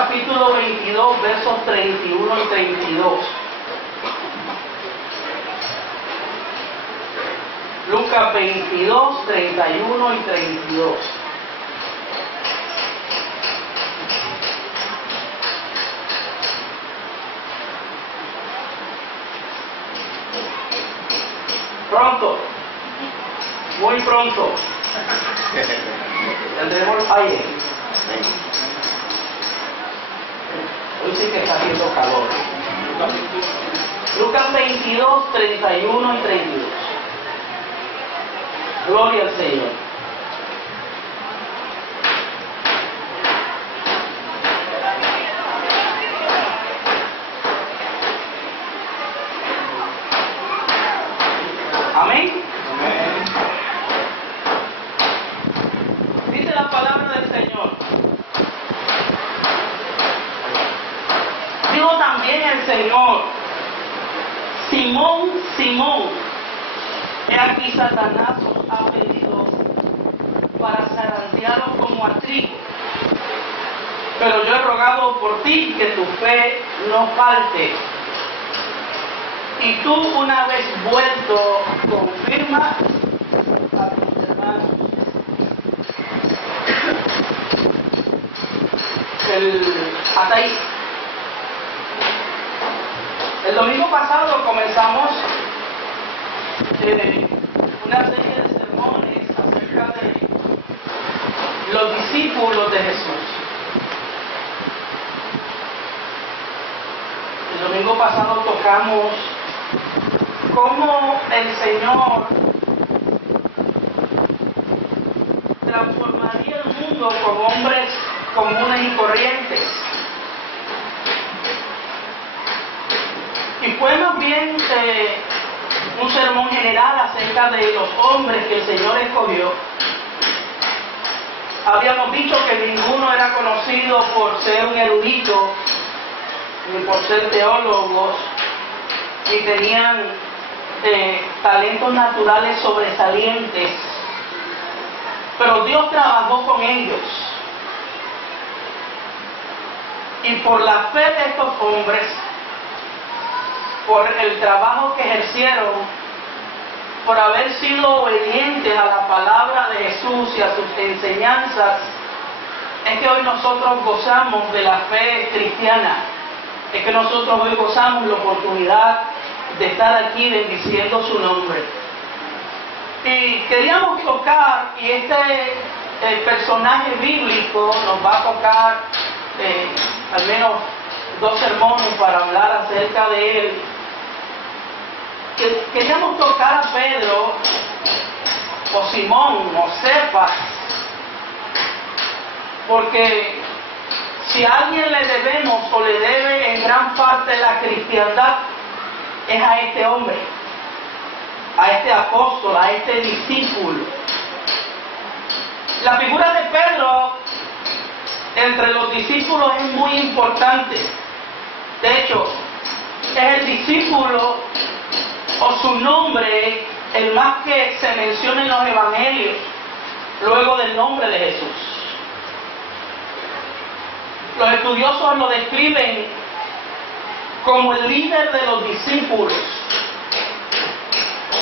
Capítulo 22, versos 31 y 32. Lucas 22, 31 y 32. Pronto, muy pronto, tendremos aire. Hoy sí que está haciendo calor. Lucas 22, 31 y 32. Gloria al Señor. Amén. Dice la palabra del Señor. Dijo también el Señor: Simón, Simón, he aquí Satanás os ha pedido para zarandearos como a trigo, pero yo he rogado por ti que tu fe no falte, y tú, una vez vuelto, confirma a tus hermanos. Hasta ahí. El domingo pasado comenzamos una serie de sermones acerca de los discípulos de Jesús. El domingo pasado tocamos cómo el Señor transformaría el mundo con hombres comunes y corrientes. Y fue más bien un sermón general acerca de los hombres que el Señor escogió. Habíamos dicho que ninguno era conocido por ser un erudito, ni por ser teólogos, ni tenían talentos naturales sobresalientes. Pero Dios trabajó con ellos. Y por la fe de estos hombres, por el trabajo que ejercieron, por haber sido obedientes a la palabra de Jesús y a sus enseñanzas, es que hoy nosotros gozamos de la fe cristiana, es que nosotros hoy gozamos la oportunidad de estar aquí bendiciendo su nombre. Y queríamos tocar, y este personaje bíblico nos va a tocar al menos 2 sermones para hablar acerca de él. Queríamos tocar a Pedro, o Simón, o Cefas, porque si a alguien le debemos o le debe en gran parte la cristiandad, es a este hombre, a este apóstol, a este discípulo. La figura de Pedro entre los discípulos es muy importante. De hecho, es el discípulo, o su nombre, el más que se menciona en los evangelios, luego del nombre de Jesús. Los estudiosos lo describen como el líder de los discípulos.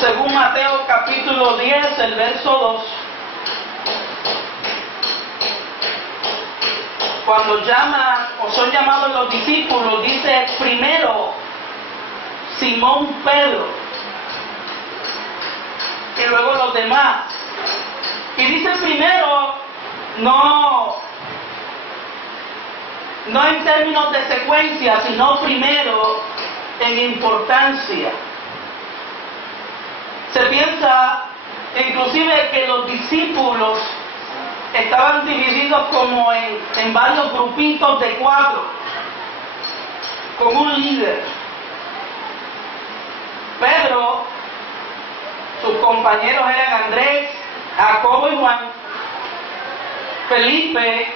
Según Mateo capítulo 10, el verso 2, cuando llama o son llamados los discípulos, dice primero Simón Pedro y luego los demás. Y dice primero no en términos de secuencia, sino primero en importancia. Se piensa inclusive que los discípulos estaban divididos como en varios grupitos de 4, con un líder. Pedro, sus compañeros eran Andrés, Jacobo y Juan. Felipe,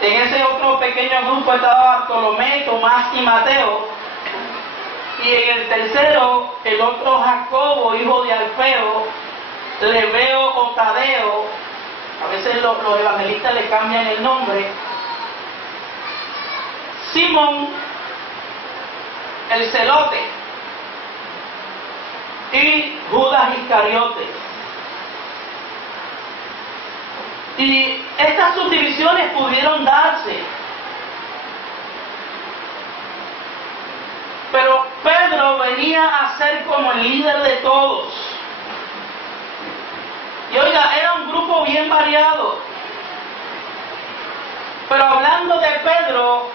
en ese otro pequeño grupo estaba Bartolomé, Tomás y Mateo. Y en el tercero, el otro Jacobo, hijo de Alfeo, Lebeo o Tadeo. A veces los evangelistas le cambian el nombre. Simón, el celote, y Judas Iscariote. Y estas subdivisiones pudieron darse, pero Pedro venía a ser como el líder de todos. Y oiga, era un grupo bien variado. Pero hablando de Pedro,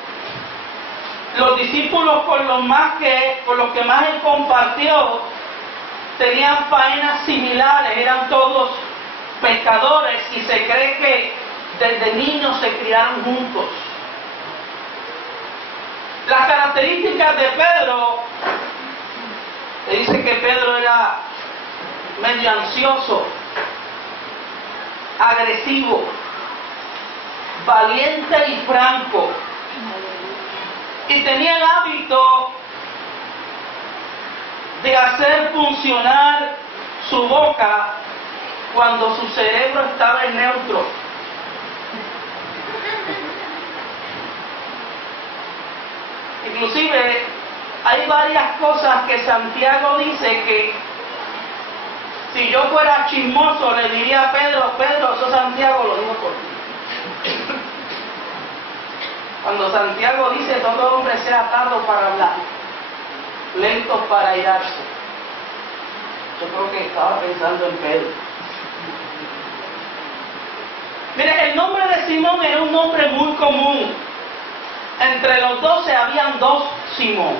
los discípulos con los que más él compartió tenían faenas similares, eran todos pescadores y se cree que desde niños se criaron juntos. Las características de Pedro, le dice que Pedro era medio ansioso, agresivo, valiente y franco, y tenía el hábito de hacer funcionar su boca cuando su cerebro estaba en neutro. Inclusive hay varias cosas que Santiago dice que si yo fuera chismoso le diría a Pedro, eso Santiago lo dijo por ti. Cuando Santiago dice todo hombre sea tardo para hablar, lento para irarse, yo creo que estaba pensando en Pedro. Mire, el nombre de Simón era un nombre muy común. Entre los 12 habían dos Simón.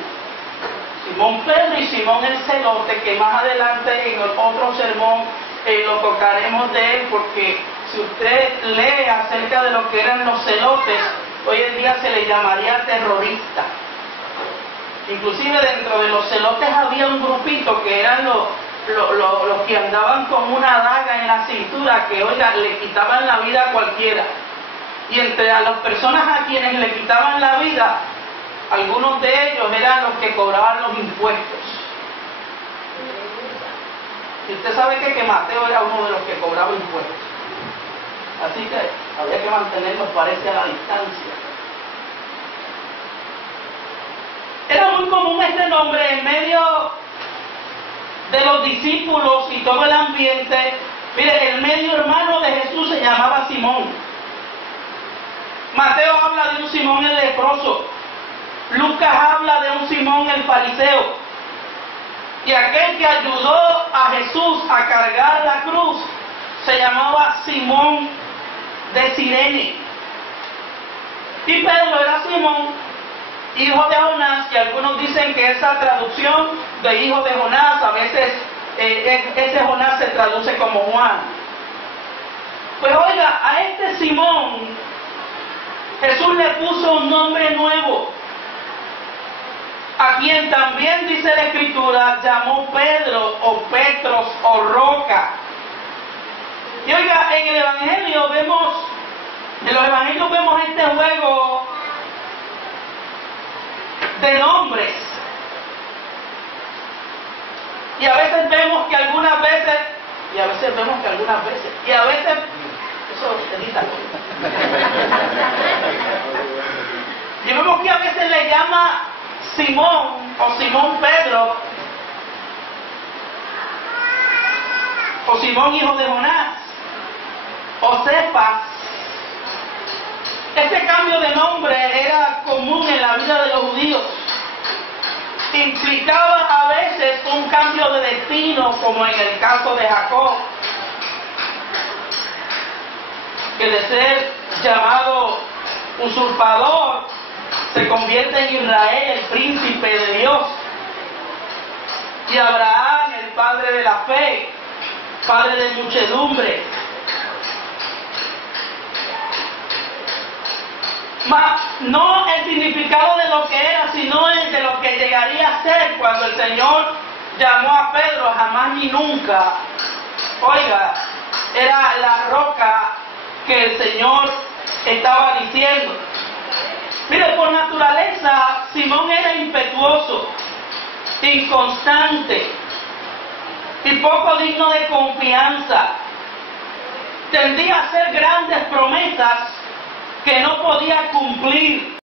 Simón Pedro y Simón el celote, que más adelante en el otro sermón lo tocaremos de él, porque si usted lee acerca de lo que eran los celotes, hoy en día se les llamaría terrorista. Inclusive dentro de los celotes había un grupito que eran los que andaban con una daga en la cintura, que oiga, le quitaban la vida a cualquiera. Y entre las personas a quienes le quitaban la vida, algunos de ellos eran los que cobraban los impuestos. Y usted sabe que Mateo era uno de los que cobraba impuestos. Así que había que mantenerlos, parece, a la distancia. Era muy común este nombre en medio de los discípulos y todo el ambiente. Mire, el medio hermano de Jesús se llamaba Simón. Mateo habla de un Simón el leproso. Lucas habla de un Simón el fariseo. Y aquel que ayudó a Jesús a cargar la cruz se llamaba Simón de Cirene. Y Pedro era Simón, hijo de Jonás, y algunos dicen que esa traducción de hijo de Jonás, a veces ese Jonás se traduce como Juan. Pero oiga, a este Simón Jesús le puso un nombre nuevo, a quien también dice la Escritura, llamó Pedro o Petros o Roca. Y oiga, en los evangelios vemos este juego de nombres. Y a veces vemos que algunas veces, eso edita. Y vemos que a veces le llama Simón o Simón Pedro o Simón hijo de Jonás o Cefas. Este cambio de nombre era común en la vida de los judíos. Implicaba a veces un cambio de destino, como en el caso de Jacob, que de ser llamado usurpador se convierte en Israel, el príncipe de Dios. Y Abraham, el padre de la fe, padre de muchedumbre. Mas no el significado de lo que era, sino el de lo que llegaría a ser cuando el Señor llamó a Pedro, jamás ni nunca. Oiga, era la roca que el Señor estaba diciendo. Mire, por naturaleza, Simón era impetuoso, inconstante y poco digno de confianza. Tendía a hacer grandes promesas que no podía cumplir.